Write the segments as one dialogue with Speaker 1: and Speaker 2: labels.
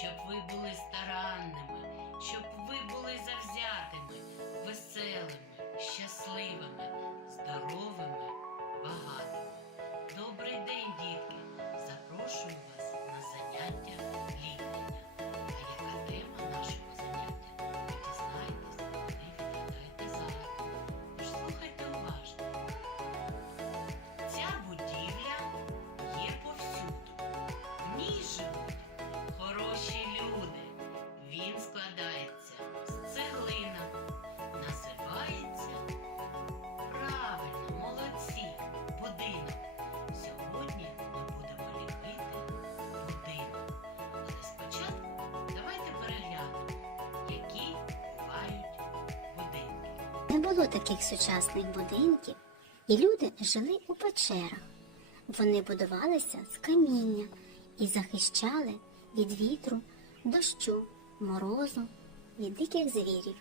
Speaker 1: щоб ви були старанними, щоб ви були завзятими, веселими, щасливими,
Speaker 2: Не було таких сучасних будинків, і люди жили у печерах. Вони будувалися з каміння і захищали від вітру, дощу, морозу, від диких звірів.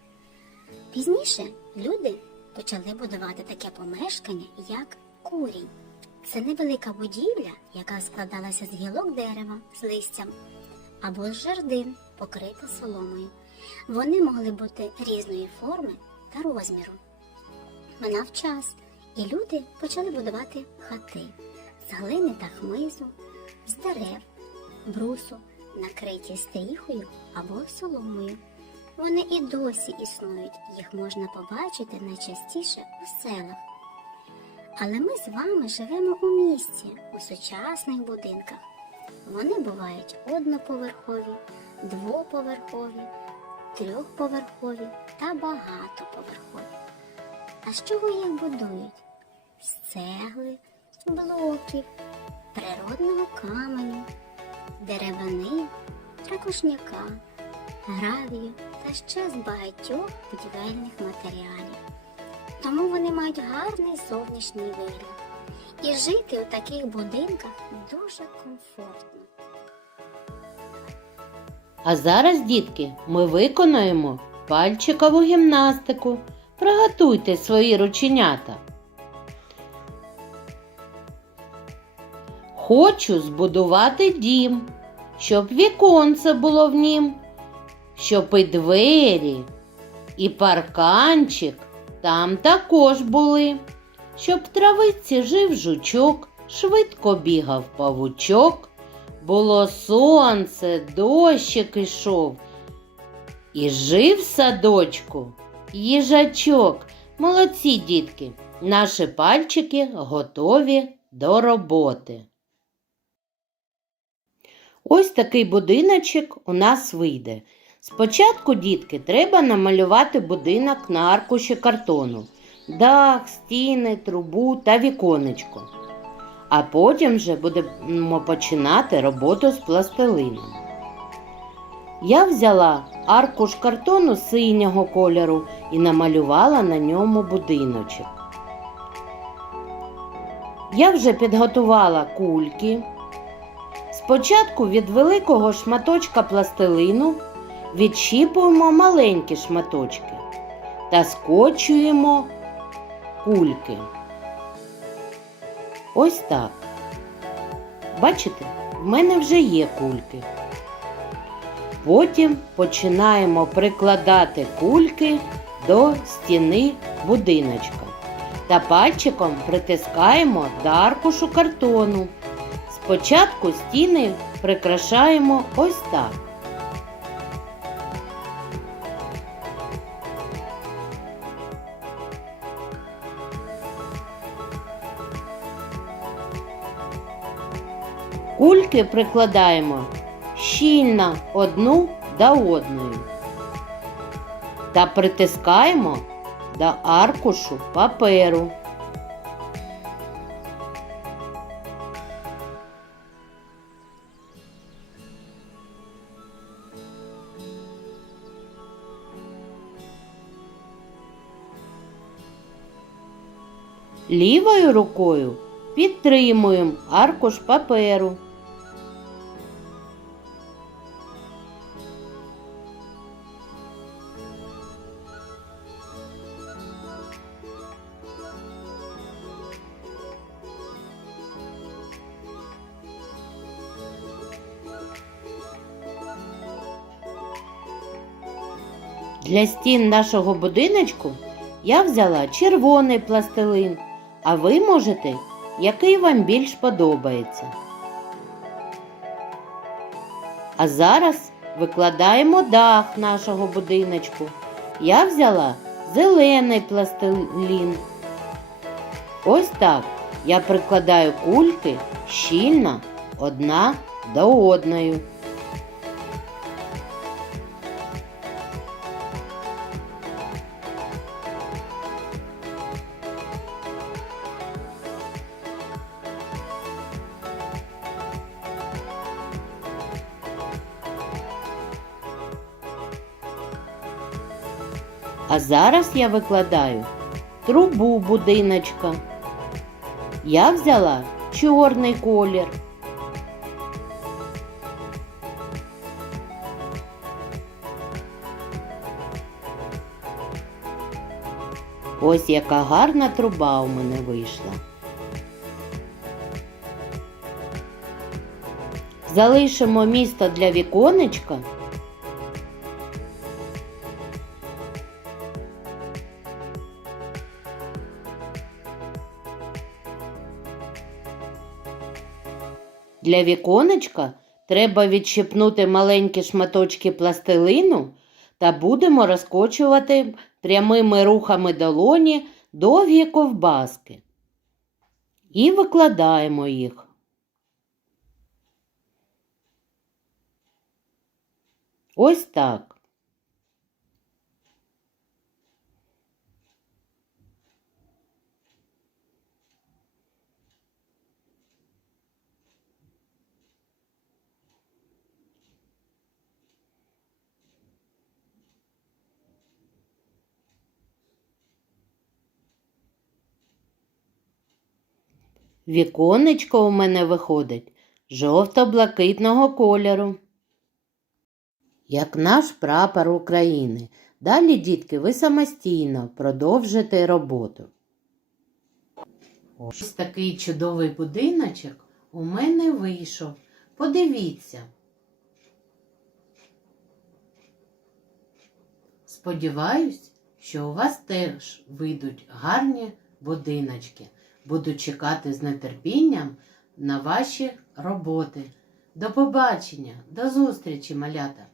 Speaker 2: Пізніше люди почали будувати таке помешкання, як курінь. Це невелика будівля, яка складалася з гілок дерева з листям або з жердин, покрита соломою. Вони могли бути різної форми та розміру. Минав час, і люди почали будувати хати з глини та хмизу, з дерев, брусу, накриті стріхою або соломою. Вони і досі існують, їх можна побачити найчастіше у селах. Але ми з вами живемо у місті, у сучасних будинках. Вони бувають одноповерхові, двоповерхові, трьохповерхові та багатоповерхові. А з чого їх будують? З цегли, блоків, природного каменю, деревини, ракушняка, гравію та ще з багатьох будівельних матеріалів. Тому вони мають гарний зовнішній вигляд. І жити у таких будинках дуже комфортно.
Speaker 3: А зараз, дітки, ми виконуємо пальчикову гімнастику. Приготуйте свої рученята. Хочу збудувати дім, щоб віконце було в нім, щоб і двері, і парканчик там також були, щоб в травиці жив жучок, швидко бігав павучок. Було сонце, дощик ішов. І жив садочку їжачок. Молодці, дітки, наші пальчики готові до роботи. Ось такий будиночок у нас вийде. Спочатку, дітки, треба намалювати будинок на аркуші картону, дах, стіни, трубу та віконечко. А потім вже будемо починати роботу з пластилином. Я взяла аркуш картону синього кольору і намалювала на ньому будиночок. Я вже підготувала кульки. Спочатку від великого шматочка пластилину відщіпуємо маленькі шматочки та скочуємо кульки. Ось так. Бачите, в мене вже є кульки. Потім починаємо прикладати кульки до стіни будиночка та пальчиком притискаємо до аркушу картону. Спочатку стіни прикрашаємо ось так. Кульки прикладаємо щільно одну до одної та притискаємо до аркушу паперу. Лівою рукою підтримуємо аркуш паперу. Для стін нашого будиночку я взяла червоний пластилин, а ви можете, який вам більш подобається. А зараз викладаємо дах нашого будиночку. Я взяла зелений пластилін. Ось так я прикладаю кульки щільно одна до одної. А зараз я викладаю трубу будиночка. Я взяла чорний колір. Ось яка гарна труба у мене вийшла. Залишимо місто для віконечка. Для віконечка треба відщипнути маленькі шматочки пластилину та будемо розкочувати прямими рухами долоні довгі ковбаски. І викладаємо їх. Ось так. Віконечко у мене виходить жовто-блакитного кольору. Як наш прапор України. Далі, дітки, ви самостійно продовжите роботу. Ось такий чудовий будиночок у мене вийшов. Подивіться. Сподіваюсь, що у вас теж вийдуть гарні будиночки. Буду чекати з нетерпінням на ваші роботи. До побачення, до зустрічі, малята!